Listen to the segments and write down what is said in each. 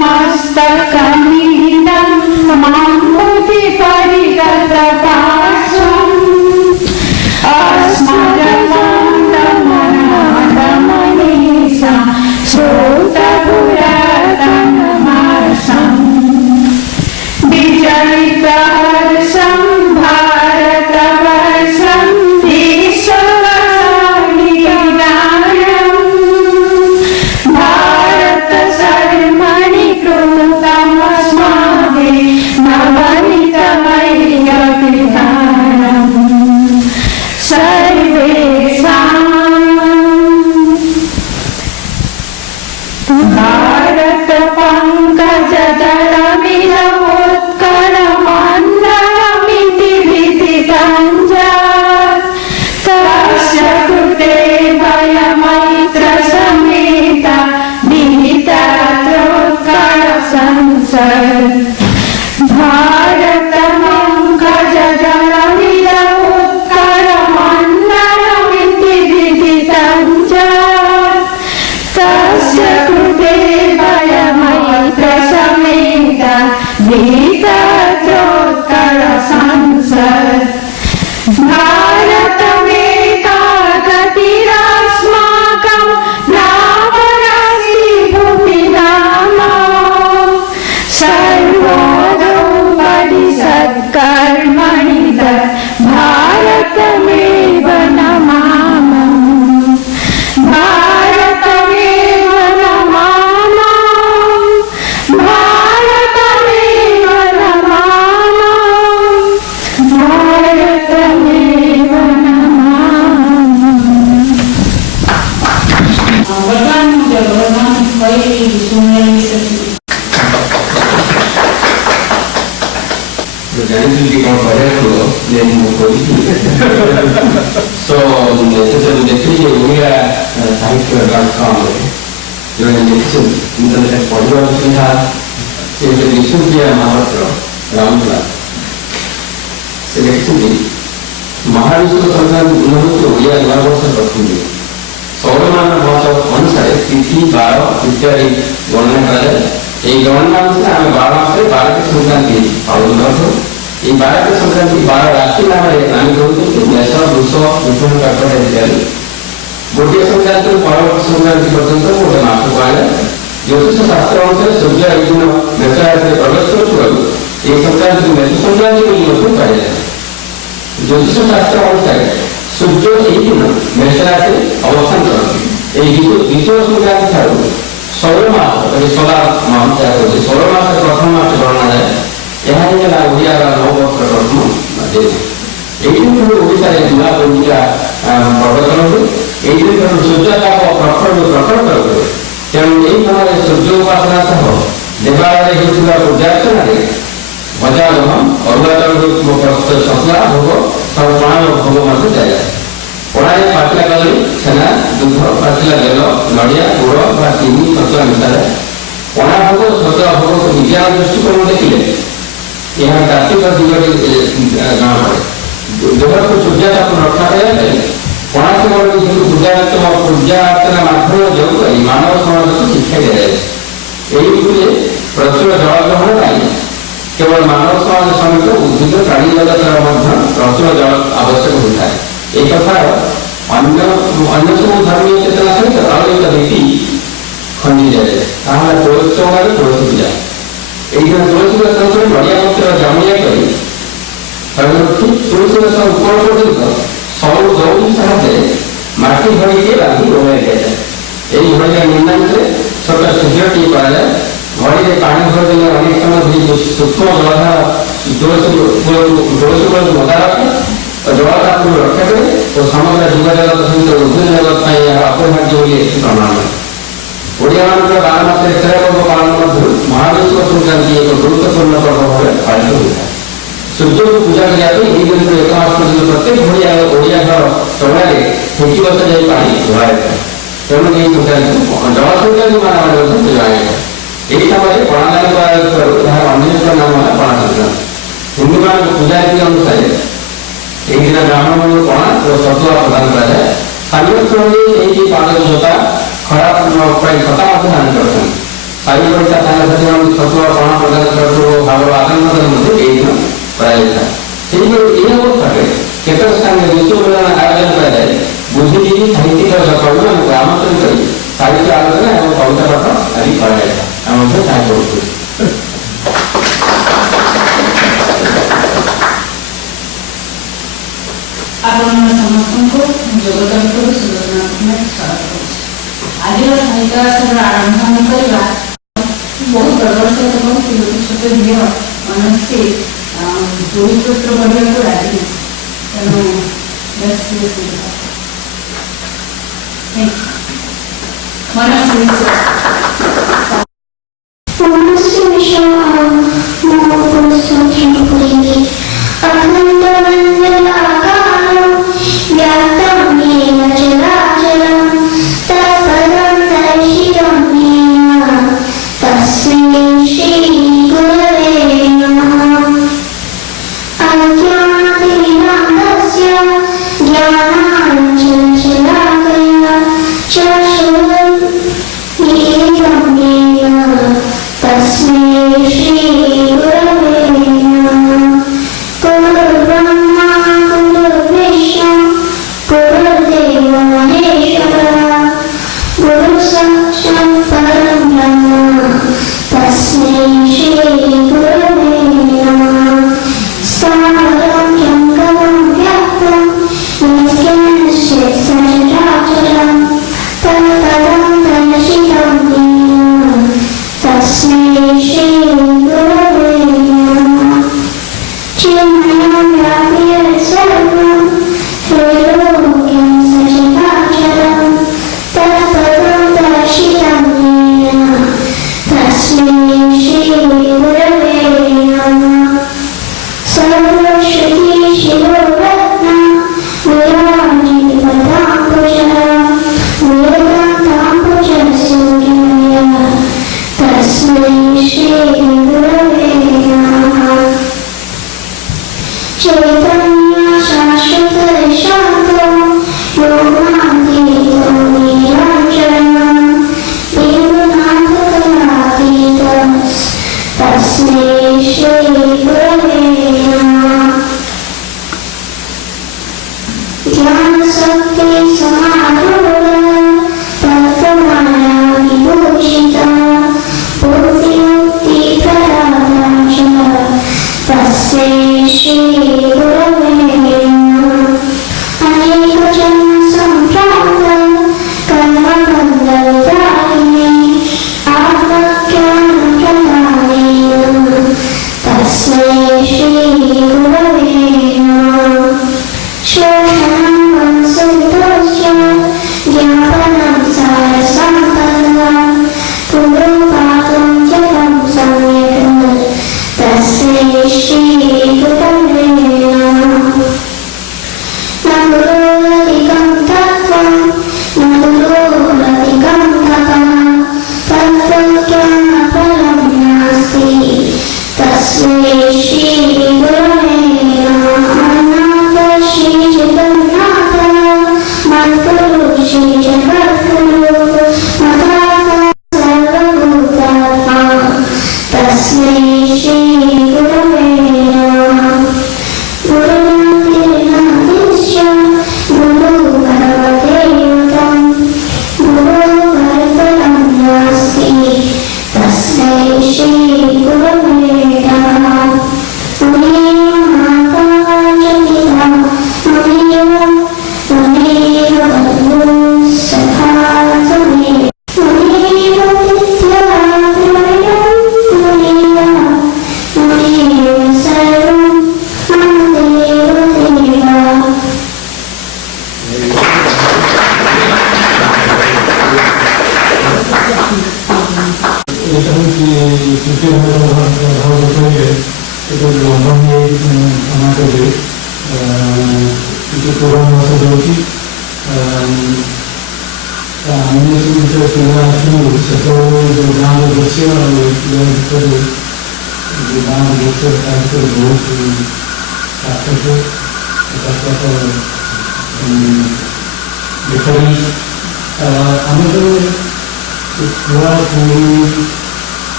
मस्तकमीनं मामुति परिगतपाशम् अस्मदमन्दमनादमनीषा श्रोतपुरातनमासम् विजयितहर्षं भारतवर्षं विश्ववासिनिगायम् भारतशर्मणि कृतमस्माभिः नवनीतमय्यभिधानम् सर्वेषाम् भारतपङ्कजदलमिलमुत्कलमण्डलमिति विदितञ्जत् तस्य कृते वयमैत्रसमेता विहितत्रोत्कलसंसत् भारतपङ्कजदलमिलमुत्कलमण्डलमिति विदितञ्जत् तस्य कृते वयमैत्रसमेता विहितत्रोत्कलसंसत् भारतमेकागतिरस्माकं नावनास्ति भुवि नाम सर्वोदोपरि सत्कर्मणि भारतमेव नमामः भारतमेव नमामः भारतमेव नमामः भारतमेव नमामः। वर्तमान कोई सुनने में Generally, we don't forget to name So, definitely, we are sahitya.com. You are internet for your selection via Mahatra, Ramla. Selection Mahavishnu Sansan, we are one of the Bakuni. Solomon was of one side, Tithi, Baro, Ityari, Government. এই government আমি 12 মাসে 12টি সংক্রান্তি পালন করব। এই 12টি সংক্রান্তি 12 রাশি নামে আমি করছি দেশ দুঃখ বিভিন্ন কাটতে দিই। গোটিয়ে সংক্রান্তি পরবর্তী সংক্রান্তি পর্যন্ত গোটে মাস পালে জ্যোতিষ শাস্ত্র অনুসারে সূর্য এইদিন মেষরাশিতে প্রবেশ করুଥିବାରୁ এই সংক্রান্তি মেষ সংক্রান্তি বলে ମଧ୍ୟ କୁହାଯାଏ। জ্যোতিষ শাস্ত্র অনুসারে সূর্য এইদিন মেষরাশিতে অবস্থান କରନ୍ତି। এই দ্বিতীয় সংক্রান্তি ଠାରୁ 16 मास सोलार मास होती 16 मास प्रथम मास गणना जाए यहाँ ओडिया नववर्ष प्रथम दिन ओडिशा नूआ पंजिका प्रवर्तन हुए ये सूर्यताप प्रखर प्रखर करे तेणु यही समय सूर्य उपासना सह देवालय होता पूजार्चना भजागम अरुणाचल सतुआ भोग सब प्रणाम भोग जाए पढ़ाई पातला कदली छेना दूध पातला बेल नड़िया गुड़ बा चीनी सतुआ मिसाए पणा भोग सतुआ भोग को विज्ञान दृष्टिकोण देखिले यहाँ कार्तिक दिगरी जमा पड़े देह को सूर्यताप रक्षा करने पणा केवल पूजा अर्चना माध्यम जो मानव समाज को शिक्षा दी जाए प्रचुर जल ग्रहण केवल मानव समाज समेत उद्भिद प्राणी जगत प्रचुर जल आवश्यक होता है। एक कथा अन्य सब धर्मीय चेतना सहित और एक रीति खंडी जाए तुलसी चौका तुलसी पूजा यही तुलसी गछ नड़िया पत्र जमिया कर ठीक तुलसी गछ ऊपर पर्यंत सब दौड़ी साहाଯ୍ୟରେ माटी भरिके बांधी ओढ़ाई दिया जाए घड़िया निर्माण से छोटा सूर्यटी कराए घड़ी पानी भरदेले अनेक समय सूक्ष्म जलधार तुलसी को मजा रखे और जलधार को रक्षा करे और समग्र जीव जगत सहित उद्भिद जगत अपरिहार्य प्रमाण है। ओडिया मान 12 मास पर्व पालन मध्य महाविश्व संक्रांति एक गुरुत्वपूर्ण पर्व भाव पालित होता है। सूर्य को पूजा करने यही दिन एक मास पर्यटन प्रत्येक ओडिया घर चौड़े फेंकी बस जाए पानी धोए तेणु यही संक्रांति जल संक्रांति माना जाए यही समय पणादान जहाँ अन्य नाम है पणा संक्रांति हिंदू मान पूजा रीति अनुसार एक दिन ब्राह्मण मान पणा और सतुआ प्रदान कराए सामान्य पाद जोता खराब खता दान करते ସାହି ପଡ଼ିଶା ସାଙ୍ଗସାଥିମାନଙ୍କୁ ଛତୁଆ ପଣା ପ୍ରଦାନ କରୁଥିବ ଭାବର ଆଦାନ ପ୍ରଦାନ ମଧ୍ୟ ଏହି ଦିନ କରାଯାଇଥାଏ। ସେହିଭଳି ଏହି ଅବସ୍ଥାରେ କେତେକ ସ୍ଥାନରେ ବିଶ୍ୱବିଦ୍ୟାଳୟ ଆୟୋଜନ କରାଯାଏ। ବୁଦ୍ଧିଜୀବୀ ସାହିତ୍ୟିକ କବିମାନଙ୍କୁ ଆମନ୍ତ୍ରଣ କରି ସାହିତ୍ୟ ଆଲୋଚନା ଏବଂ କବିତା ପାଠ ଆଦି କରାଯାଇଥାଏ। ଆମେ ମଧ୍ୟ ତାହା କରୁଛୁ। ଆପଣମାନେ ସମସ୍ତଙ୍କୁ ଯୋଗଦାନ କରି ସୁଲୋଚନା ପଟ୍ଟନାୟକ ସ୍ୱାଗତ କରୁଛି। ଆଜିର ସାହିତ୍ୟ ଆସନର ଆରମ୍ଭ ଆମେ କରିବା ବହୁତ ପ୍ରଦର୍ଶିତ ଏବଂ ଛୋଟ ଝିଅ ମନସ୍ୱୀ ଚରିତ୍ର କରିବାକୁ ରାଜି ତେଣୁ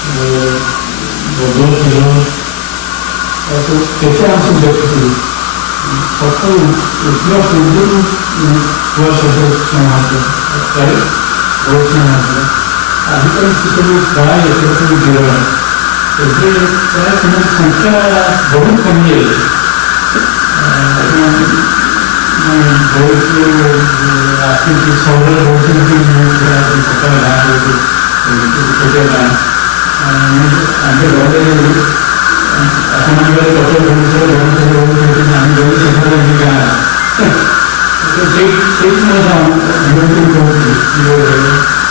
बदल खेल केते आम सब देखुଥିଲି सकाळू उठिला पूର୍ବରୁ ଛୁଆ ସବୁ ସ୍ନାନ ପ୍ରାୟ ବହୁତ ସ୍ନାନ ଆଜିକାଲି ସେସବୁ ପ୍ରାୟ ଏସବୁ ସବୁ ବିରଳ ଏବେ ପ୍ରାୟ ସେମାନଙ୍କ ସଂଖ୍ୟା ବହୁତ କମିଯାଇଛି ବହୁତ ଆସିକି ସହରରେ ରହୁଛନ୍ତି ସକାଳ ଗାଁ ରହୁଛି ଛୋଟିଆ ଗାଁ ଆମେ ଗଲେ ଆପଣଙ୍କର କଟକ ଭୁବନେଶ୍ୱର ଭୁବନେଶ୍ୱର ରହୁଛନ୍ତି ଆମେ ଗଲେ ସେଠାରେ ଗାଁ ସେଇଠି ମଧ୍ୟ କହୁଛି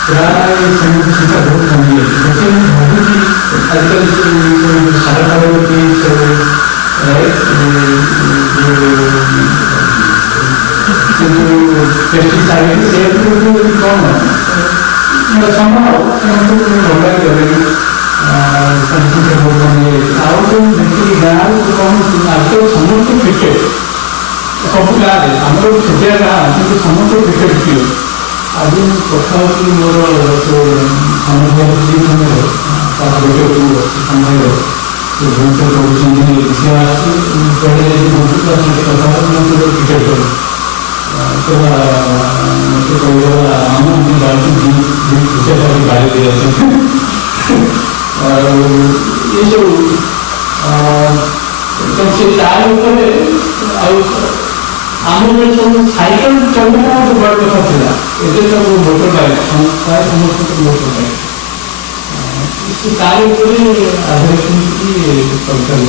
ପ୍ରାୟ ସେମିତି ସଂଖ୍ୟା ବହୁତ କମିଯାଇଛି ସେଥିପାଇଁ ମୁଁ ଭାବୁଛି ଆଜିକାଲି ସବୁ ସାର ଖାଉଛନ୍ତି ସବୁ ପେଷ୍ଟିସାଇଡ୍ ସେଗୁলো କ'ଣ ସମ୍ଭବ ସେମାନଙ୍କୁ ଲଗାଇ ଦେଲେଣି ସଂଖ୍ୟା ବହୁତ କମିଯାଇଛି ଆଉ ଯେଉଁ ଯେତିକି ଗାଁରୁ କ'ଣ ଆଜିକାଲି ସମସ୍ତେ କ୍ରିକେଟ୍ ସବୁ ଗାଁରେ ଆମର ଛୋଟିଆ ଗାଁ କିନ୍ତୁ ସମସ୍ତେ କ୍ରିକେଟ୍ ପ୍ରିୟ ଆଜି ମୁଁ କଥା ହେଉଛି ମୋର ସମୟରେ ତାର ଗୋଟେ ସମୟରେ ସେ ଭୁବନେଶ୍ୱର କରୁଛନ୍ତି ସେ ଆସି କହିଲେ ବନ୍ଧୁ ତା ସାଙ୍ଗେ କଥା ମୁଁ କ୍ରିକେଟ୍ କରୁ ତ ମୋତେ କହିଲା ଆମ ଆମେ ଯାଉଛୁ କ୍ରିକେଟ୍ ଆଜି ଗାଡ଼ି ଦେଇଆସେ ଆଉ ଏସବୁ ସେ ତାର ଉପରେ ଆଉ ଆମର ସବୁ ସାଇକେଲ ଚଳିବା ଗୋଟେ ବଡ଼ କଥା ଥିଲା ଏବେ ସବୁ ମୋଟର ବାଇକ୍ ପ୍ରାୟ ସମସ୍ତଙ୍କର ମୋଟର ବାଇକ୍ ସେ ତାର ଉପରେ ଆଧାରିତ ହେଇକି ସରକାର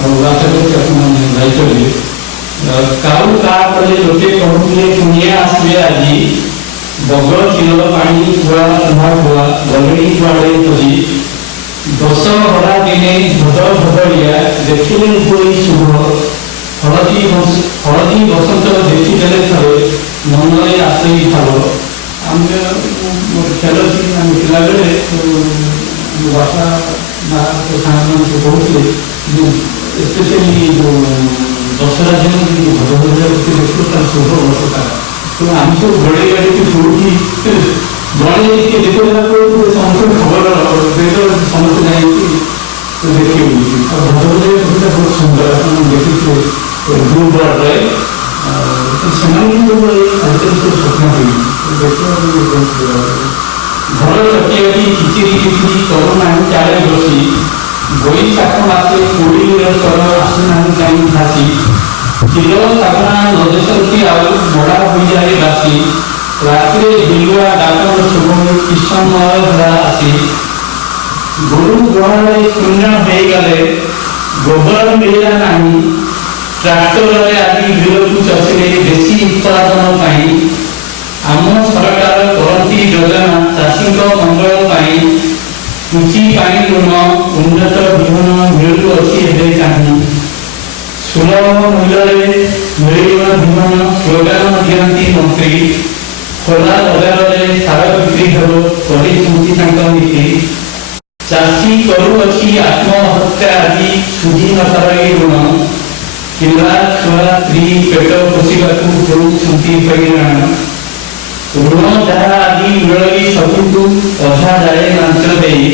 ଆଉ ରାସ୍ତାରେ ଆପଣମାନେ ଯାଇପାରିବେ କାଉ ତାପରେ ଲୋକେ କହୁଥିଲେ କୁଣିଆ ଆସିବେ ଆଜି ବଗ କ୍ଷୀର ପାଣି କୁଆ କୁହା କୁଆ ଗଲେଣି କୁଆଡ଼େ ଖୋଜି ଦଶହରା ଦିନେ ଭଦ ଭଦଳିଆ ଦେଖିଲେ ହୁଏ ଶୁଭ ହଳଦୀ ବସନ୍ତ ଦେଖିଦେଲେ ଥରେ ମନରେ ଆସେ ଭାବ ଆମେ ମୋର ଖ୍ୟାଲ ଅଛି ଆମେ ଥିଲାବେଳେ ବାପା ମା ସାଙ୍ଗମାନଙ୍କୁ କହୁଥିଲେ ଯେଉଁ ସ୍ପେଶିଆଲି ଯେଉଁ ଦଶହରା ଦିନ ଯେଉଁ ଭଦ ଭଦଳିଆ ଦେଖିଲେ ତାର ଶୁଭ ବର୍ଷଟା ତେଣୁ ଆମେ ସବୁ ଘୋଡ଼େଇ ଗାଡ଼ିକି ଶୋଇକି ଜଣେ ଟିକେ ଦେଖିଦେଲା ବେଳକୁ ସମସ୍ତେ ଖବର ସମସ୍ତେ ଯାଇକି ଦେଖିବୁ ଆଉ ଭଦ୍ରକରେ ବହୁତ ସୁନ୍ଦର ଆପଣ ଦେଖିଥିଲେ ବ୍ଲୁ ବର୍ଡରେ ସେମାନଙ୍କୁ ଆଜିକାଲି ସବୁ ସ୍ୱପ୍ନ ହୁଏ ଦେଖିବାକୁ ଘର ଚଟିଆଟି କିଚିରି କିଚିରି କରୁନାହିଁ ଚାଳେ ବସି ବୈଶାଖ ମାସେ କୋଡ଼ିର ସ୍ୱର ଆସୁନାହିଁ କାହିଁ ଭାସି କିଲୋ ଶାଗୁଣା ନଦେଶନ୍ତି ଆଉ ମଡ଼ା ହୋଇଯାଏ ବାସି ରାତିରେ ବିଲୁଆ ଡାକର ଶୁଭ କିଶମୟ ଧରା ଆସି ଗୋରୁ ଗୁହାଳରେ ଶୂନ୍ୟ ହେଇଗଲେ ଗୋବର ମିଳିଲା ନାହିଁ ଟ୍ରାକ୍ଟରରେ ଆଜି ବିଲକୁ ଚଷିଲେ ବେଶୀ ଉତ୍ପାଦନ ପାଇଁ ଆମ ସରକାର କରନ୍ତି ଯୋଜନା ଚାଷୀଙ୍କ ମଙ୍ଗଳ ପାଇଁ କୃଷି ପାଇଁ ଋଣ ଉନ୍ନତ ବିହନ ମିଳୁଅଛି ଏବେ କାହିଁ ସୁଲଭ ମୂଲ୍ୟରେ ମିଳିବ ବିହନ ସ୍ଲୋଗାନ ଦିଅନ୍ତି ମନ୍ତ୍ରୀ ଖୋଲା ବଜାରରେ ସାର ବିକ୍ରି ହେବ କରିଛନ୍ତି ତାଙ୍କ ନୀତି ଚାଷୀ କରୁଅଛି ଆତ୍ମହତ୍ୟା ଆଜି ସୁଝି ନପାରେ ଋଣ ପିଲା ଛୁଆ ସ୍ତ୍ରୀ ପେଟ ପୋଷିବାକୁ କରୁଛନ୍ତି ହଇରାଣ ଋଣ ଯାହା ଆଜି ମିଳଇ ସବୁକୁ ଅଧା ଯାଏ ଲାଞ୍ଚ ଦେଇ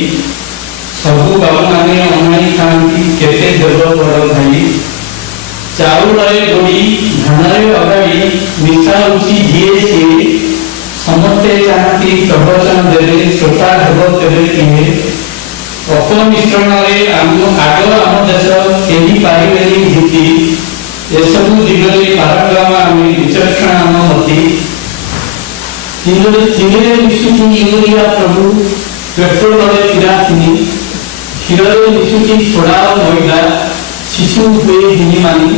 ସବୁ ବାବୁମାନେ ଅନାଇ ଥାନ୍ତି କେତେ ଦେବ ବଡ଼ ଭାଇ ଚାଉଳରେ ଗୋଡ଼ି ଧାନରେ ଅଗାଡ଼ି ମିଶାଉଛି ଯିଏ ସିଏ ସମସ୍ତେ ଚାହାନ୍ତି ପ୍ରବଚନ ଦେବେ ଶ୍ରୋତା ହେବ ତେବେ କିଏ ଅପମିଶ୍ରଣରେ ଆଗ ଆମ ଦେଶ କେହି ପାରିବେନି ଜିତି ଏସବୁ ଦିଗରେ ପାରଙ୍ଗମ ଆମେ ବିଚକ୍ଷଣ ଆମ ମତି ଚିନିରେ ମିଶୁଛି ୟୁରିଆ ପ୍ରଭୁ ପେଟ୍ରୋଲରେ କିରାସିନି କ୍ଷୀରରେ ମିଶୁଛି ସୋଡ଼ା ଓ ମଇଦା ଶିଶୁ ହୁଏ ହିନିମାନି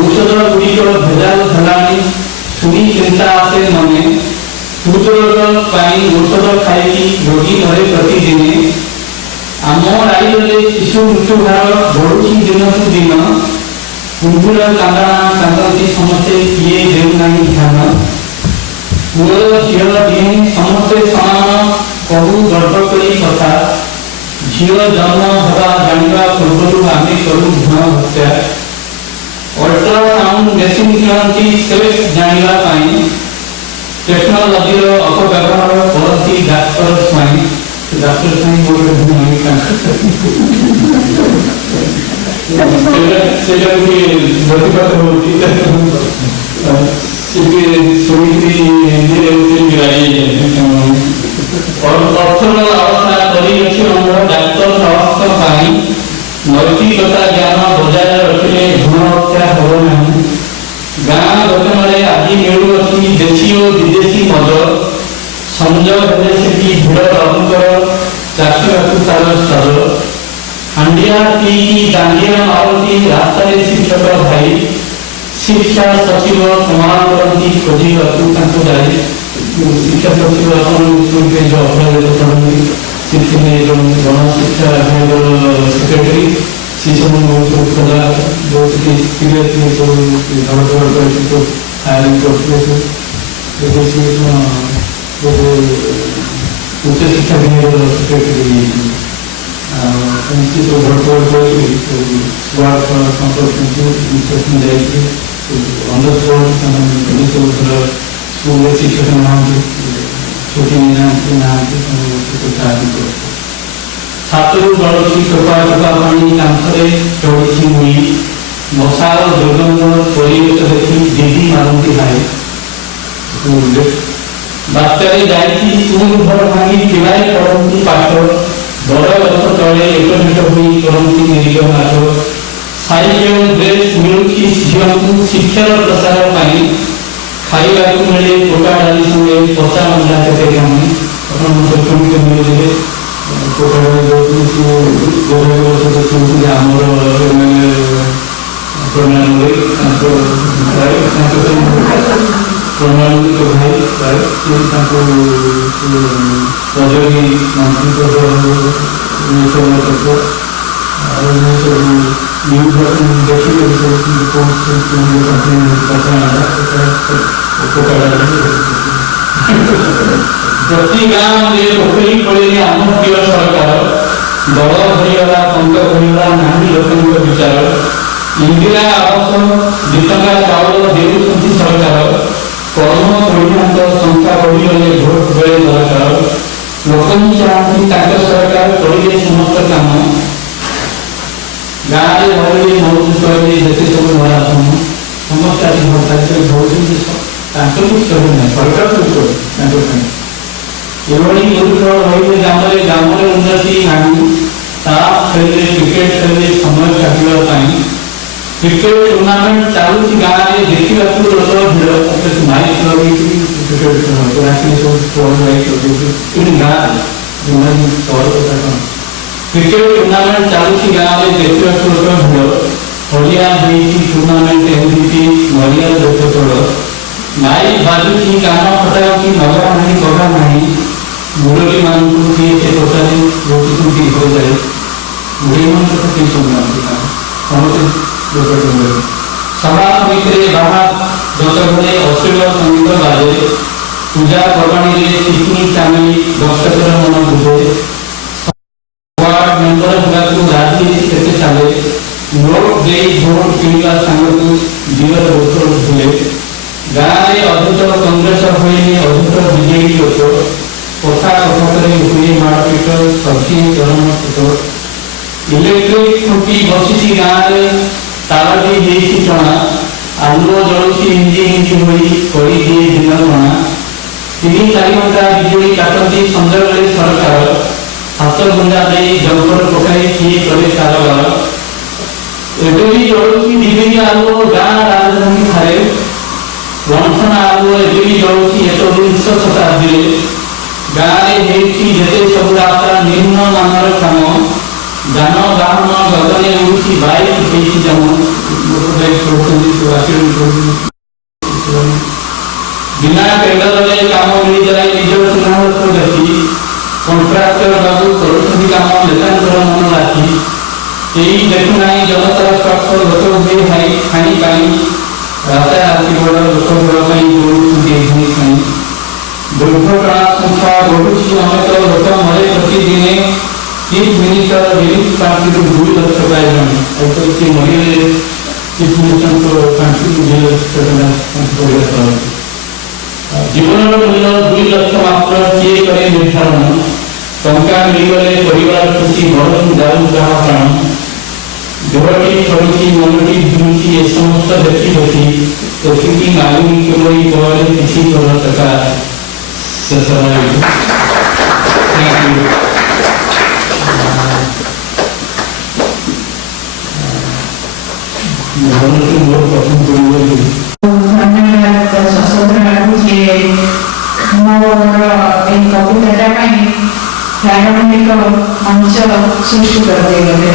ଔଷଧ ଗୁଡ଼ିକ ଭେଜାଲ ହେଲାଣି ଶୁଣି ଚିନ୍ତା ଆସେ ମନେ ହୃଦରୋଗ ପାଇଁ ଔଷଧ ଖାଇକି ରୋଗୀ ଘରେ ପ୍ରତିଦିନେ ଆମ ରାଜ୍ୟରେ ଶିଶୁ ମୃତ୍ୟୁ ହାର ବଢ଼ୁଛି ଦିନକୁ ଦିନ କୁମ୍ଭୀର କାନ୍ଦନ୍ତି ସମସ୍ତେ କିଏ ଦେଉନାହିଁ ଧ୍ୟାନ ପୁଅ ଝିଅ ଦିନେ ସମସ୍ତେ ସମାନ କହୁ ଗର୍ବ କରି କଥା ଝିଅ ଜନ୍ମ ହେବା ଜାଣିବା ପୂର୍ବରୁ ଆମେ କରୁ ଭ୍ରୂଣ ହତ୍ୟା ଅଲ୍ଟ୍ରାସାଉଣ୍ଡ ମେସିନ୍ କିଣନ୍ତି ସେକ୍ସ ଜାଣିବା ପାଇଁ ଟେକ୍ନୋଲୋଜିର ଅପବ୍ୟବହାର କରନ୍ତି ଡାକ୍ତର ସ୍ୱାଇଁ ଡାକ୍ତର ସାଙ୍ଗେ ମୋର ସେଇଟା ବି ପ୍ରତିପାତ ହେଉଛି ଶୁଣିକି ଅର୍ଥର ଅବସ୍ଥା କରିଅଛି ଆମର ଡାକ୍ତର ସମସ୍ତ ପାଇଁ ନୈତିକତା ଜ୍ଞାନ ବଜାୟ ରଖିଲେ ଭ୍ରୂଣ ହତ୍ୟା ହେବ ନାହିଁ। ଗାଁ ଦୋକାନରେ ଆଜି ମିଳୁଅଛି ଦେଶୀ ଓ ବିଦେଶୀ ମଦ, ସଂଯୋଗ ହେଲେ ସେଠି ଭିଡ଼ ରହୁଙ୍କର ଚାଖିବାକୁ ତାର ସ୍ତର। ହାଣ୍ଡିଆ ପିଇକି ଦାଣ୍ଡିଆ ମାରନ୍ତି ରାସ୍ତାରେ ଶିକ୍ଷକ ଭାଇ, ଶିକ୍ଷା ସଚିବ ପ୍ରମାଣ କରନ୍ତି ଖୋଜିବାକୁ ତାଙ୍କୁ ଯାଇ। ଶିକ୍ଷା ସଚିବ ଆପଣ ଶୁଣିବେ ଯେଉଁ ଅପରାଧ କରନ୍ତି ସେଥିରେ ଗଣଶିକ୍ଷା ବିଭାଗର ସେକ୍ରେଟାରୀ ସେ ସବୁ ଖୋଜା ବହୁତ ସିରିୟସଲି ସବୁ ଧରପକଡ଼ କରିକି ସବୁ ହାୟାରିଂ କରୁଥିଲେ। ଏବେ ସେ ଉଚ୍ଚ ଶିକ୍ଷା ବିଭାଗର ସେକ୍ରେଟାରୀ ଏମିତି ସବୁ ଧରପକଡ଼ କରିକି ସ୍ୱାର୍ଥ ସମ୍ପର୍କ ଯାଇକି ଅନ୍ଧସ୍ପଟ ସେମାନେ ସବୁ ଧର ସ୍କୁଲରେ ଶିକ୍ଷକ ନାହାନ୍ତି, ଛୁଟି ନେଇନାହାନ୍ତି ସାହାଯ୍ୟ କରୁଛନ୍ତି। ଛାତରୁ ଗଳୁଛି ଟୋପା ଟୋପା ପାଣି, କାନ୍ଥରେ ଚଢ଼ିଛି ମୁଇ, ମଶାର ଦୁର୍ଗନ୍ଧ ପରିବେଶ ଦେଖି ଦିଦି ମାରନ୍ତି ଭାଇ। ସ୍କୁଲରେ ବାତ୍ୟାରେ ଯାଇଛି ସ୍କୁଲ ଘର ଭାଙ୍ଗି ପିଲାଏ ପଢ଼ନ୍ତି ପାଠ, ବଡ଼ ଗଛ ତଳେ ଏକଜୁଟ ହୋଇ କରନ୍ତି ନିରୀହ ନାଟ। ସାଇକେଲ ଡ୍ରେସ୍ ମିଳୁଛି ଝିଅଙ୍କୁ ଶିକ୍ଷାର ପ୍ରସାର ପାଇଁ, ଖାଇବାକୁ ମିଳେ ପୋଟା ଡାଲି ସଙ୍ଗେ ପଚା ମଞ୍ଜା କେତେ କାମି। ଆପଣ ଶୁଣିକି ମିଳିଯିବେ ପୋଟା ଡାଲି ଦେଉଛନ୍ତି ଆମର ପ୍ରଣାଳୀରେ ପ୍ରଣାଳୀ ଭାଇ ପ୍ରାୟ ସେ ତାଙ୍କୁ ସହଯୋଗୀ ମନ୍ତ୍ରୀଙ୍କ ଆଉ ସବୁ ନ୍ୟୁଜ୍ ଦେଖିବେ ପ୍ରତି ଗାଁରେ ପୋଖରୀ ଖୋଳିଲେ ଆମ ପ୍ରିୟ ସରକାର, ଦଳ ଧରିଗଲା ପଙ୍କ ଧରିଗଲା ନାହିଁ ଲୋକଙ୍କ ବିଚାର। ଇନ୍ଦିରା ଆବାସ 2 ଟଙ୍କା ଚାଉଳ ଦେଉଛନ୍ତି ସରକାର, କର୍ମ ପରିଣାନ୍ତ ସଂଖ୍ୟା ବଢ଼ିଗଲେ ଭୋଟ ବେଳେ ଦରକାର। ଲୋକଙ୍କୁ ଚାହାନ୍ତି ତାଙ୍କ ସରକାର କରିବେ ସମସ୍ତ କାମ, ଗାଁରେ ରହିଲେ ମଉଜ କରିଲେ ଯେତେ ସବୁ ନରାସନ ସମସ୍ତେ ଆଜି ଭୋଟାରେ ଭାବୁଛନ୍ତି ତାଙ୍କ କିଛି କରିବେ ନାହିଁ, ସରକାର ସବୁ କରେ ତାଙ୍କ ପାଇଁ। ଏଭଳି ମୂର୍ଖ ରହିଲେ ଗ୍ରାମରେ ଉନ୍ନତି ନାହିଁ। ତାସ୍ ଖେଳିଲେ କ୍ରିକେଟ ଖେଳିଲେ ସମୟ କାଟିବା ପାଇଁ, କ୍ରିକେଟ ଟୁର୍ଣ୍ଣାମେଣ୍ଟ ଚାଲୁଛି ଗାଁରେ ଦେଖିବାକୁ ଲୋକ ଭିଡ଼, ମାଇକ୍ ଲଗେଇକି କ୍ରିକେଟ ରାତିରେ ସବୁ ମାଇକ୍ ଲଗେଇକି ଗାଁରେ ସହର କଥା କ'ଣ କ୍ରିକେଟ ଟୁର୍ଣ୍ଣାମେଣ୍ଟ ଚାଲୁଛି ଗାଁରେ ଦେଖିବାକୁ ଲୋକ ଭିଡ଼, ପଡ଼ିଆ ହେଇଛି ଟୁର୍ଣ୍ଣାମେଣ୍ଟ ଏମିତି ନଡ଼ିଆ ଲୋକ ତୋଳ। ମାଇକ୍ ବାଜୁଛି କାନ ଫଟାଉଛି ନଗା ନାହିଁ ବଗା ନାହିଁ, ମୁରଳୀମାନଙ୍କୁ କିଏ ସେ ପଚାରି ରୋକିଛନ୍ତି ହୋଇଯାଏ। ବୁଢ଼ୀମାନଙ୍କ କଥା କେହି ଶୁଣୁନାହାନ୍ତି, ସମସ୍ତେ ଲୋକ ସଭା ସମିତିରେ ବାହା ଦଶଘରେ ଅଶ୍ଳୀଳ ସଙ୍ଗୀତ ବାଜେ, ପୂଜା ପର୍ବାଣୀରେ ଚିକଣି ଚାମିଲି ଦର୍ଶକର ମନ ବୁଝେ। ୱାର୍ଡ ମେମ୍ବର ହେବାକୁ ରାଜନୀତି କେତେ ଚାଲେ, ନୋଟ ଦେଇ ଭୋଟ କିଣିବା ସାଙ୍ଗକୁ ଦିଅର ବୋତଲ ଥିଲେ। ଗାଁରେ ଅଧିକ କଂଗ୍ରେସ ହୋଇନି ଅଧିକ ବିଜେଡି ଲୋକ, କଥା କଥାରେ ହୁଏ ମାରପିଟ ସଖୀ ଚରଣ ଛୋଟ। ଇଲେକ୍ଟ୍ରିକ ଖୁଣ୍ଟି ବସିଛି ଗାଁରେ ତାରଟି ହେଇଛି ଟଣା, ଆଲୁଅ ଜଳୁଛି ଇଞ୍ଚି ଇଞ୍ଚି ହୋଇ କରିଦିଏ ଦିନ ଗଣା। 3-4 ଘଣ୍ଟା ବିଜୁଳି କାଟନ୍ତି ସଞ୍ଜବେଳେ ସରକାର, ହାତ ଗୁଣ୍ଡା ଦେଇ ଜଙ୍ଗଲ ପକାଇ କିଏ କରେ କାରବାର। ଏବେ ବି ଜଳୁଛି ବିଜୁଳି ଆଲୁଅ ଗାଁ ରାଜଧାନୀ ଠାରେ, ଲଣ୍ଠନ ଆଲୁଅ ଏବେ ବି ଜଳୁଛି 21ଶ ଶତାବ୍ଦୀରେ। ଗାଁରେ ହେଇଛି ଯେତେ ସବୁ ରାସ୍ତା ନିମ୍ନ ମାନର କାମ, ଯାନବାହନ ଗଗନରେ ଉଡୁଛି ବାଇକ୍ ହେଇଛି ଜମ। ବିନା ଟେଣ୍ଡରରେ କାମ ମିଳିଯାଏ ନିଜ ସୁନାମତ ଦେଖି, କଣ୍ଟ୍ରାକ୍ଟର ବାବୁ କରୁଛନ୍ତି କାମ ନେତାଙ୍କର ମନ ରାଖି। କେହି ଦେଖୁନାହିଁ ଜନତାର ସ୍ୱାର୍ଥ ଲୋକ ହୁଏ ହାଣି ପାଇଁ, ରାତାରାତି ବଡ଼ ଲୋକ ହେବା ପାଇଁ ଦୌଡ଼ୁଛନ୍ତି ଏଭଳି ପାଇଁ। ଦୁର୍ଘଟଣା ସଂଖ୍ୟା ବଢ଼ୁଛି ଅନେକ ଲୋକ ମରେ ପ୍ରତିଦିନେ, ଚିଫ୍ ମିନିଷ୍ଟର ରିଲିଫ ପାଣ୍ଠିରୁ 2 ଲକ୍ଷ ପାଇଲେଣି। ଏପରିକି ମରିଲେ ଚିଫ୍ ମିନିଷ୍ଟରଙ୍କ ପାଣ୍ଠିରୁ 2 ଲକ୍ଷ ଟଙ୍କା ପରିହାର କରନ୍ତି। ଜୀବନର ମୂଲ୍ୟ 2 ଲକ୍ଷ ମାତ୍ର କିଏ କରେ ନିର୍ଦ୍ଧାରଣ, ଟଙ୍କା ମିଳିଗଲେ ପରିବାର ଖୁସି ଘରକୁ ଯାଉ ଯାହା ପ୍ରାଣ ଦେହଟି ଥରୁଛି ମନଟି ଧୁରୁଛି ଏ ସମସ୍ତ ଦେଖି ଦେଖି ଏତିକି ମାଗୁନି କେବଳ ପରେ କିଛି ଘର ଟଙ୍କା ଶେଷ ଭଗବାନଙ୍କୁ ମୋର ପ୍ରଥମ ପଡ଼ିବ ଧନ୍ୟବାଦ ସଶୋଧନ ଲାଗୁଛି ମୋର ଏହି କବିତାଟା ପାଇଁ ପ୍ରାରମ୍ଭିକ ମଞ୍ଚ ସୃଷ୍ଟି କରିଦେଇଗଲେ।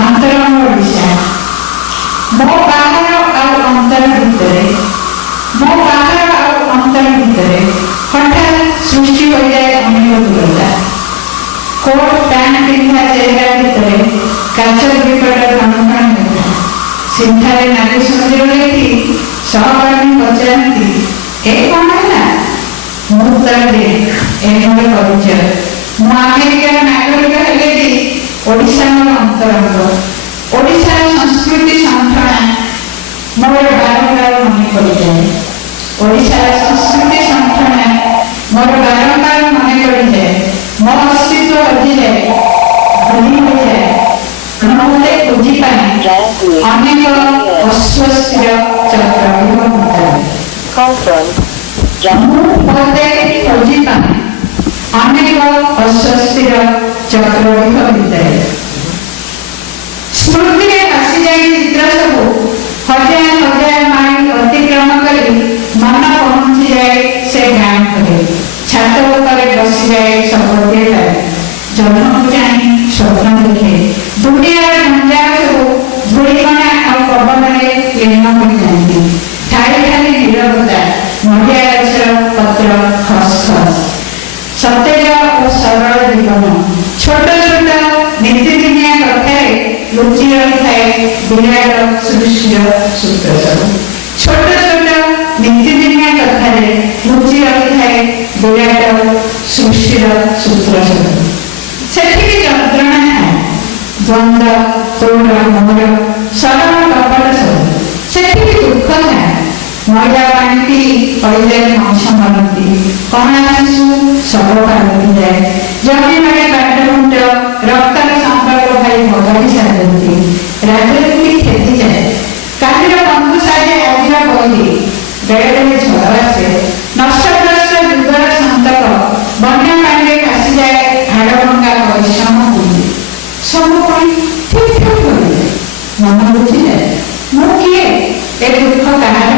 ଅନ୍ତରଙ୍ଗ ଓଡ଼ିଶା ମୋ ବାହାର ଆଉ ଅନ୍ତର ଭିତରେ ହଠାତ୍ ସୃଷ୍ଟି ହୋଇଯାଏ ଅନେକ ଦୂରତା। କୋଟ ପ୍ୟାଣ୍ଟ ପିନ୍ଧା ଚେହେରା ଭିତରେ କାଚ ଦୁଇପଟ ଘନଘନ ହେଉଥାଏ। ସିଂହାରେ ନାରୀ ସମୁଦ୍ର ଲେଖି ସହକର୍ମୀ ପଚାରନ୍ତି ଏ କ'ଣ ହେଲା? ମୁଁ ଉତ୍ତର ଦିଏ ଏ ମୋର ପରିଚୟ। ମୁଁ ଆମେରିକାର ନାଗରିକ ହେଲେ ବି ଓଡ଼ିଶା ମୋର ଅନ୍ତରଙ୍ଗ। ଓଡ଼ିଶାର ସଂସ୍କୃତି ସନ୍ଥଣା ମୋର ବାରମ୍ବାର ମନେ ପଡ଼ିଯାଏ। ଓଡ଼ିଶାର ସଂସ୍କୃତି ସନ୍ଥଣା ମୋର ବାରମ୍ବାର ମନେ ପଡ଼ିଯାଏ। ମୋ ଅସ୍ତିତ୍ୱ ହଜିଯାଏ, ଭୁଲି ହୋଇଯାଏ। ମୋତେ ବୁଝିପାରେ ଅନେକ ଅସ୍ୱସ୍ତିର ଚକ୍ରବ୍ୟୁହ ଭିତରେ। ମୁଁ ମୋତେ ବୁଝିପାରେ ଅନେକ ଅସ୍ୱସ୍ତିର ଚକ୍ରବ୍ୟୁହ ଭିତରେ। ସ୍ମୃତିରେ ଆସିଯାଏ ଚିତ୍ର ସବୁ ହଜାର ହଜାର ମାଇଲ ଅତିକ୍ରମ କରି ମନ ପହଞ୍ଚିଯାଏ ସେ ଗାଁ ଘରେ। ଛାତ ଉପରେ ବସିଯାଏ ସବୁଦିଏ ଲାଗେ। ଜନ୍ମକୁ ଚାହିଁ ସ୍ୱପ୍ନ ଦେଖେ। ଦୁନିଆର ଝଞ୍ଝାଳ ସବୁ ଧୂଳିକଣା ଆଉ ପବନରେ ଲୀନ ହୋଇଯାନ୍ତି। ଠାଇ ଠାଇ ନୀରବତା, ନଡ଼ିଆ ଗଛର ପତ୍ର ଖସ୍ ଖସ୍। ସତେଜ ଓ ସରଳ ଜୀବନ। ଛୋଟ ଛୋଟ ନୀତିଦିନିଆ କଥାରେ ଲୁଚି ରହିଥାଏ ବିରାଟ ସୃଷ୍ଟିର ସୂତ୍ର ସବୁ। ଛୋଟ ଛୋଟ ନୀତିଦିନିଆ କଥାରେ ଲୁଚି ରହିଥାଏ ବିରାଟ ସୃଷ୍ଟିର ସୂତ୍ର ସବୁ। ସେଠିକି ଯନ୍ତ୍ରଣା ଥାଏ, ଦ୍ୱନ୍ଦ୍ୱ, ତୋର ମୋର, ସରଳ କପଟ ସବୁ। ସେଠିକି ଦୁଃଖ ଥାଏ, ମଇଳା ପାଣି ପିଇ ହଇଯାଏ ମାଂସ ମରନ୍ତି। କଣା ଶିଶୁ ଶବ ପାଲଟିଯାଏ। ଜମି ବାଡ଼ି ବାଟମୁଣ୍ଡ ରକ୍ତର ସମ୍ପର୍କ ଭାଇ ଭଗାଇ ସାରନ୍ତି। ରାଜନୀତି କ୍ଷତିଯାଏ। କାଲିର ବନ୍ଧୁ ସାଜେ ଆଜିର ବହି। ବେଳେବେଳେ ଝଡ଼ ଆସେ। ନଷ୍ଟଗ୍ରସ୍ତ ଯୁଗର ସନ୍ତକ ବନ୍ୟା ପାଣିରେ ଭାସିଯାଏ ହାଡ଼ଭଙ୍ଗା ପରିଶ୍ରମ ଭୂମି। ସବୁ ପାଇଁ ଠିକ୍ ଠାକ୍ ହୋଇଯାଏ। ମନ ବୁଝିଯାଏ ମୁଁ କିଏ, ଏ ଦୁଃଖ କାହାର।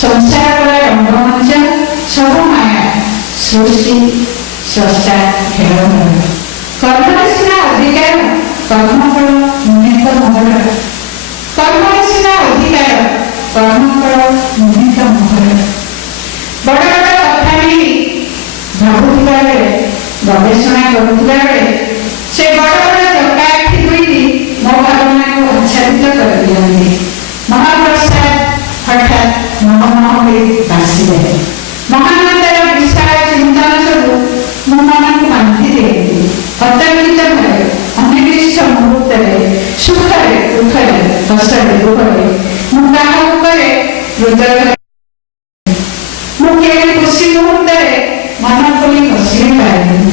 ସଂସାର କଳା ରଙ୍ଗମଞ୍ଚ, ସବୁ ମାୟା ସୃଷ୍ଟି ସ୍ରଷ୍ଟା ଖେଳଘର। କର୍ମରେ ସିନା ଅଧିକାର, କର୍ମଫଳ ନୁହେଁ ତ ମୋହର। କର୍ମରେ ସିନା ଅଧିକାର, କର୍ମଫଳ ନୁହେଁ ତ ମୋହର। ବଡ଼ ବଡ଼ କଥା ନେଇ ଭାବୁଥିବା ବେଳେ, ଗବେଷଣା କରୁଥିବା ବେଳେ ସେ ବଡ଼ ବଡ଼ ଚକା ଆଖି ଦୁଇଟି ମୋ ଭାବନାକୁ ଆଚ୍ଛାଦିତ କରିଦିଅନ୍ତି। ମହାପ୍ରସାଦ ହଠାତ୍ ମହମହ ହୋଇ ଭାସିଯାଏ। ମହାନନ୍ଦର ବିଶାଳ ଚିନ୍ତନ ସବୁ ମୋ ମନକୁ ବାନ୍ଧି ଦିଅନ୍ତି। ଅତର୍କିତ ଭାବେ ଅନିର୍ଦ୍ଦିଷ୍ଟ ମୁହୂର୍ତ୍ତରେ, ସୁଖରେ ଦୁଃଖରେ, ହସରେ ଦୁଃଖରେ ମୁଁ କାହା ଉପରେ ହୃଦୟ, ମୁଁ କେଉଁ ଖୁସି ମୁହୂର୍ତ୍ତରେ ମନ ଖୋଲି ହସି ପାରେନି।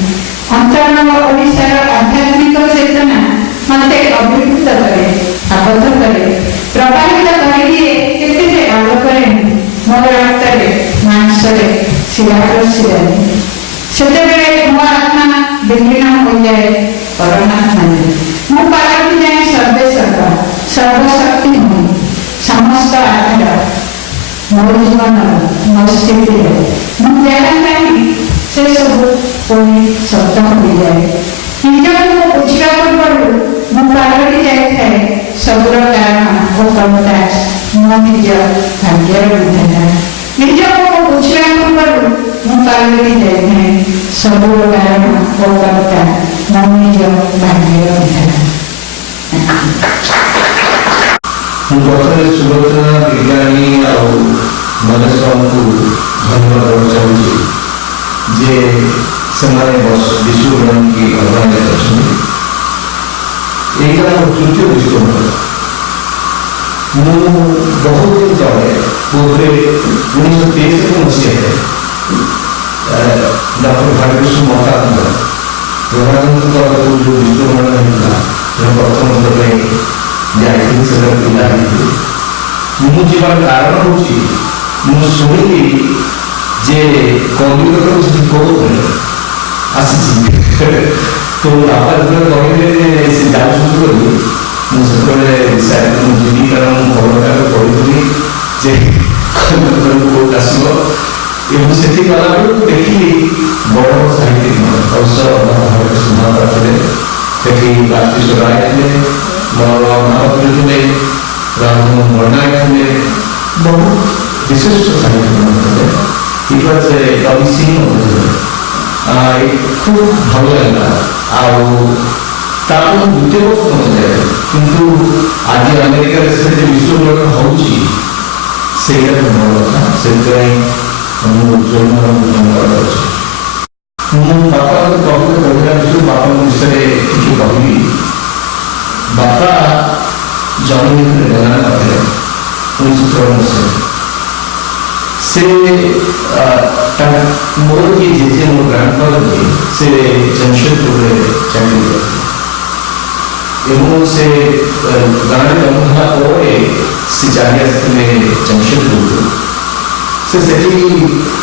ଅନ୍ତରଙ୍ଗ ଓଡ଼ିଶାର ଆଧ୍ୟାତ୍ମିକ ଚେତନା ମୋତେ ଅଭିଭୂତ କରେ, ଆବଦ୍ଧ କରେ, ପ୍ରବାହିତ କରିଦିଏ। କେତେ ଯେ ଆଲୋକରେ ମୋ ରକ୍ତରେ, ମାଂସରେ ଶିରାପ୍ରଶିରାରେ। ସେତେବେଳେ ମୋ ଆତ୍ମା ବିଲୀନ ହୋଇଯାଏ ପରମାତ୍ମାରେ। ମୁଁ ପାଲଟି ଯାଏ ସର୍ବେସର୍ବ, ସର୍ବଶକ୍ତିମୟୀ, ସମସ୍ତ ଆଧାର ମୋ ଜୀବନର, ମୋ ସ୍ଥିତିରେ। ମୁଁ ଯାହା ଚାହିଁ ସେସବୁ ପୁଣି ସତ ହୋଇଯାଏ। ନିଜକୁ ବୁଝିବା ପୂର୍ବରୁ ମୁଁ ପାଲଟି ଯାଇଥାଏ ସବୁର କାରଣ ଓ କର୍ତ୍ତା, ମୋ ନିଜ ଭାଗ୍ୟର ବିଧାତା। ନିଜକୁ ବୁଝିବା ପୂର୍ବରୁ ମୁଁ ପାଲଟି ଯାଇଥାଏ ସବୁର କାରଣ ଓ କର୍ତ୍ତା, ମୋ ନିଜ ଭାଗ୍ୟର ବିଧାତା। ମୁଁ ପ୍ରଥମେ ସୁଲୋଚନା ବିଜ୍ଞାନୀ ଆଉ ମନେଶ ବାବୁଙ୍କୁ ଧନ୍ୟବାଦ ଦେବାକୁ ଚାହୁଁଛି ଯେ ସେମାନେ ବିଶ୍ୱବ୍ରହ୍ମକି ଅର୍ଗାନାଇଜ କରିଛନ୍ତି। ଏଇଟା ମୋର ତୃତୀୟ ବିଶ୍ୱବ୍ରହ୍ମ। ମୁଁ ବହୁତ ଦିନ ତଳେ ବୋଧହୁଏ 1963 ମସିହାରେ ଡକ୍ଟର ଭାଗ୍ୟଶ୍ରୀ ମହାନନ୍ଦ ପ୍ରଧାନମନ୍ତ୍ରୀଙ୍କର ଯେଉଁ ବିଶ୍ୱବ୍ରହ୍ମାଣ୍ଡ ହେଇଥିଲା ପ୍ରଥମ ଥର ପାଇଁ ଯାଇଥିଲି ସେଟା ପିଲା ହେଇଥିଲି। ମୁଁ ଯିବାର କାରଣ ହେଉଛି ମୁଁ ଶୁଣିଲି ଯେ କଲିକତାରୁ ସେଠି କହୁଥିଲେ ଆସିଛି ତ ବାପା ଯେତେବେଳେ କହିଲେ ଯେ ସେ ଯାଉଛନ୍ତି ବୋଲି ମୁଁ ସେତେବେଳେ ମୁଁ ଯିବି କାରଣ ମୁଁ ଖବରକାଗଜ ପଢ଼ିଥିଲି ଯେ କଲିକତାରୁ କୋର୍ଟ ଆସିବ ଏବଂ ସେଠି ଗଲାବେଳକୁ ଦେଖିଲି ବଡ଼ ବଡ଼ ସାହିତ୍ୟିକ ଅବଶ୍ୟ ଥିଲେ ସେଠି ବାସ୍ତିଶ୍ୱର ରାୟ ଥିଲେ ମହାପାତ୍ର ଥିଲେ ରାମ ପଟ୍ଟନାୟକ ଥିଲେ ବହୁ ବିଶିଷ୍ଟ ସାହିତ୍ୟିକ ଥିଲେ। ଇଟ୍ ୱାଜ୍ ଏ ଅବିସିଂ ଖୁବ୍ ଭଲ ଲାଗିଲା। ଆଉ ତାପରେ ଦ୍ୱିତୀୟ ବର୍ଷ ନଯାଏ କିନ୍ତୁ ଆଜି ଆମେରିକାରେ ସେ ଯେ ବିଶ୍ୱବ୍ରହ୍ମାଣ୍ଡ ହେଉଛି ସେଇଟା ବଡ଼ କଥା। ସେଥିପାଇଁ ମୁଁ ଜନ୍ମଗ୍ରହଣ ଅଛି। ମୁଁ ବାପାଙ୍କ କବିତା ପଢ଼ିଲା ଭିତରୁ ବାପାଙ୍କ ବିଷୟରେ କିଛି କହିବି। ବାପା ଜନ୍ମ ହେଇଥିଲେ ବେଙ୍ଗାଲ ପାଖରେ 1953 ସେ ମୋର ଯିଏ ଜେଜେ ମୋ ଗ୍ରାଣ୍ଡଫାଦର ଯିଏ ସେ ଜମଶେଦପୁରରେ ଚାକିରି କରିଥିଲେ ଏବଂ ସେ ଗାଁରେ ଜନ୍ମ ହେଲା ପରେ ସେ ଚାଲି ଆସିଥିଲେ ଜମଶେଦପୁରକୁ। ସେ ସେଠି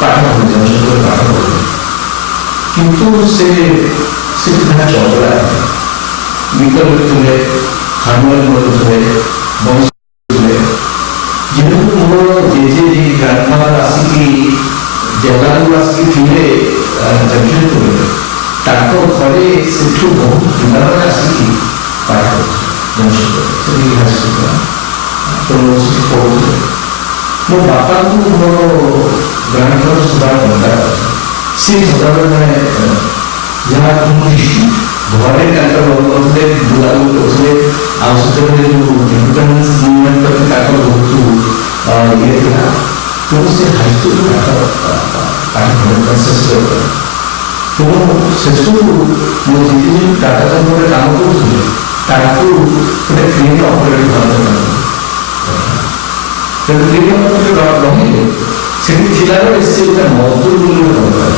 ପାଠ ପଢ଼ିଲେ ଜମଶେଦପୁରରେ ପାଠ ପଢ଼ିଲେ କିନ୍ତୁ ସେ ତାହା ଚଗଲା ଗୀତ ଲେଖୁଥିଲେ ହାରମୋନିୟମ ବଜାଉଥିଲେ ବଂଶୁଥିଲେ। ଯେହେତୁ ମୋର ଜେଜେ ଗ୍ରାଣ୍ଡଫାଦର ଆସିକି ଜେଗାରୁ ଆସିକି ଥିଲେ ଜମଶେଦପୁରରେ ତାଙ୍କ ଘରେ ସେଠୁ ବହୁତ ପିଲାମାନେ ଆସିକି ପାଠ ଜମଶେଦପୁର ସେଠି ହାଇସ୍କୁଲ ସେଠି ପଢ଼ୁଥିଲେ। ମୋ ବାପାଙ୍କୁ ମୋର ଗ୍ରାଣ୍ଡଫାଦର ସଦାବେଳେ ଦରକାର ସେ ସଦାବେଳେ ମାନେ ଯାହା ଘରେ ତାଙ୍କର କରୁଥିଲେ ବୁଲାବୁଲି କରୁଥିଲେ। ଆଉ ସେତେବେଳେ ଯେଉଁ ଇଣ୍ଡିପେଣ୍ଡେନ୍ସ ମୁଭମେଣ୍ଟ ପ୍ରତି ତାଙ୍କର ବହୁତ ଇଏ ଥିଲା ତେଣୁ ସେ ହାଇସ୍କୁଲ ପାଠ ପଢ଼ିବା ଶେଷ କରିଥିଲେ। ତେଣୁ ଶେଷକୁ ମୋ ଦିଦି ଯେଉଁ ଟାଟା କମ୍ପାନୀରେ କାମ କରୁଥିଲେ ତାଙ୍କୁ ଗୋଟେ କ୍ଲିନ୍ ଅପରେଟିଭ ତେଣୁ କ୍ଲିନ୍ ଅପରେଟିଭ ରହିଲେ ସେଠି ଥିଲାବେଳେ ସେ ଗୋଟେ ମଜଦୁର ବୋଲି ଗୋଟେ ଦରକାର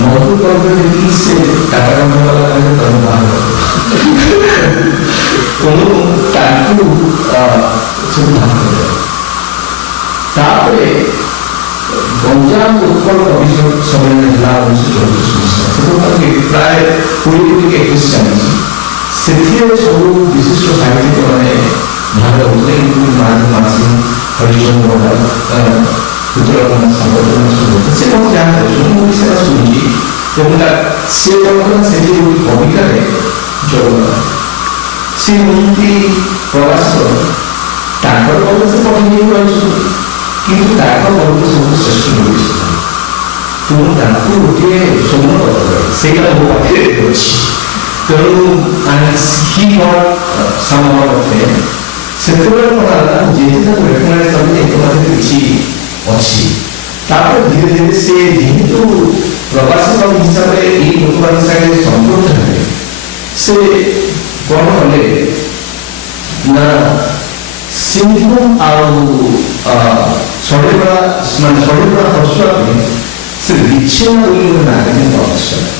ମଜଦୁର କରିବେ ଦେଖିକି ସେ ଟାଟା କମ୍ପାନୀ ବାଲା ତମେ ବାହାର ତେଣୁ ତାଙ୍କୁ ସବୁ ବାହାର କରାଯାଏ। ତାପରେ ଗଞ୍ଜାମ ଉତ୍କଳ କବି ସମ୍ମିଳନୀ ହେଲା 1934 ମସିହା ସେତେବେଳେ ପ୍ରାୟ 20-21 ଚାଲିଛି। ସେଥିରେ ସବୁ ବିଶିଷ୍ଟ ସାହିତ୍ୟିକମାନେ ଭାଗ ନେଉଥିଲେ କିନ୍ତୁ ମାଝୀ ହରିଚନ୍ଦ୍ର ପୁତ୍ରକନ୍ୟା ସମ୍ବର୍ଦ୍ଧନା ସବୁ ସେ କ'ଣ ଯାହା କରୁଛନ୍ତି ମୁଁ ସେଟା ଶୁଣିଛି ଏବଂ ସେ କ'ଣ କଲା ସେଠି କବିତାରେ ଜଗନ୍ନାଥ ସେ ହେଉଛନ୍ତି ପ୍ରବାସ ତାଙ୍କର କବିତା ସେ ପଠେଇ ନେଇ ରହିଛନ୍ତି କିନ୍ତୁ ତାଙ୍କ କବିତା ସବୁ ଶ୍ରେଷ୍ଠ ହୋଇଛି। ତେଣୁ ତାଙ୍କୁ ଗୋଟିଏ ସ୍ୱର୍ଣ୍ଣ ପଦକ ସେଇଟା ମୋ ପାଖରେ ଅଛି। ତେଣୁ ସେତେବେଳେ କ'ଣ ହେଲା ଯେହେତୁ ତାକୁ ରେକଗ୍ନାଇଜ୍ କଲେ ଏକ ମଧ୍ୟରେ କିଛି ଅଛି। ତାପରେ ଧୀରେ ଧୀରେ ସେ ଯେହେତୁ ପ୍ରବାସୀ କବି ହିସାବରେ ଏଇ ଲୋକମାନଙ୍କ ସାଙ୍ଗରେ ସମ୍ପୃକ୍ତ ହେଲେ ସେ କ'ଣ କଲେ ନା ସିଂହ ଆଉ ଷଢ଼ିପଡ଼ା ହସୁଆ ପାଇଁ ସେ ବିଚ୍ଛିନ୍ନ ବୋଲି ଗୋଟେ ମ୍ୟାଗାଜିନ୍ ପ୍ରକାଶ କଲେ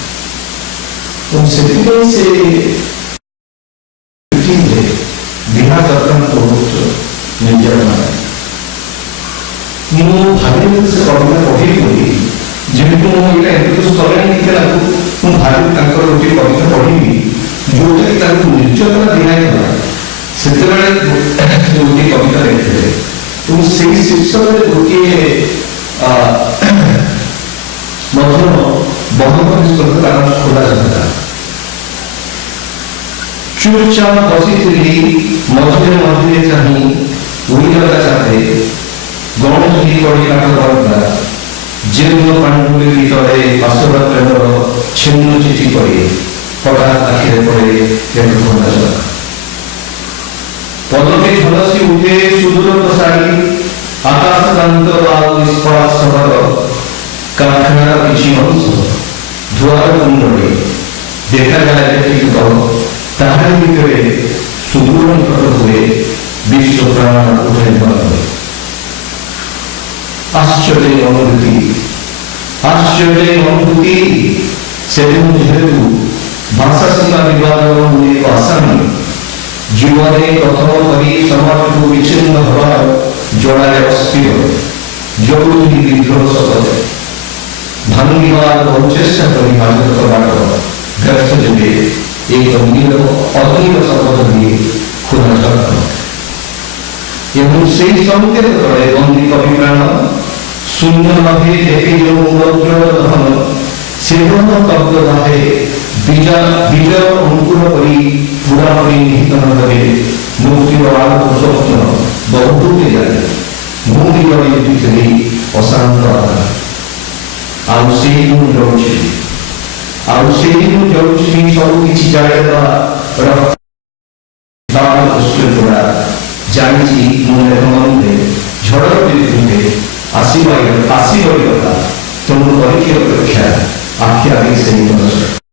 ଏବଂ ସେଥିପାଇଁ ସେ ବିହାର ସରକାରଙ୍କ ବହୁତ ନିର୍ଯାତନା। ମୁଁ ଭାବିଲି ସେ କବିତା ପଢ଼ିବି ବୋଲି ଯେହେତୁ ମୁଁ ଏଇଟା ଇଣ୍ଟ୍ରୋଡ୍ୟୁସ୍ କରେନି ତାକୁ ମୁଁ ଭାବିଲି ତାଙ୍କର ଗୋଟିଏ କବିତା ପଢ଼ିବି ଯେଉଁଟାକି ତାଙ୍କୁ ନିର୍ଯାତନା ଦିଆହେଇଥିଲା ସେତେବେଳେ ଗୋଟିଏ କବିତା ଲେଖିଥିଲେ ଏବଂ ସେଇ ଶୀର୍ଷକରେ ଗୋଟିଏ ମଧ୍ୟ ବହୁତ ନିଷ୍ପତ୍ତି କାରଣ ଖୋଲା ଯାଇଥିଲା। ଚୁପଚାପ ବସିଥିଲି ମଝିରେ ମଝିରେ ଚାହିଁ ଉଇଲକା ଚାପେ ଗଣେଶ ପଡ଼ି କାଠ କରୁଥିଲା ଜୀର୍ଣ୍ଣ ପାଣ୍ଡୁଲି ଭିତରେ ବାସବା ପ୍ରେମର ଛିନ୍ନ ଚିଠି ପଡ଼ି ହଠାତ୍ ଆଖିରେ ପଡ଼େ ଖଣ୍ଡା ପଦକେ ଝଲସି ଉଠେ ସୁଦୂର ପ୍ରସାରୀ ଆକାଶ କାନ୍ତ ଆଉ ନିଷ୍ପଳାସ ସହର କାରଖାନାର କିଛି ଅଂଶ ଧୂଆର କୁଣ୍ଡରେ ଦେଖାଯାଏ ଯେତିକି ତାହାରି ଭିତରେ ସୁଦୂର ନିକଟ ହୁଏ ବିଶ୍ୱ ପ୍ରାଣ ଉଠାଇବା ଆଶ୍ଚର୍ଯ୍ୟ ଅନୁଭୂତି आश्चर्य अनुभूति से जेहेतु भाषा सीमा विवाद एक आसानी जीवन प्रथम करी समाज को विच्छिन्न हवा जोड़ाए अस्थिर जरूरी विद्रोह शपथ भांगिवार चेष्टा करी भारत व्यर्थ जुड़े एक अग्निर शपथ दिए खुदा एवं से संकेत तले बंदी कवि प्राण शून्य लाभे देखे जो दहन से तत्व लाभे विजय अंकुर करी पूरा निहित नगरे मुक्तिर आलोक स्वप्न बहुत जाए मुक्ति पृथ्वी अशांत आउे जाऊँगी सब किसी जाएगा जानी मुझे झड़ विरुद्धे आसवा तुम परीक्षा अपेक्षा आखि आगे से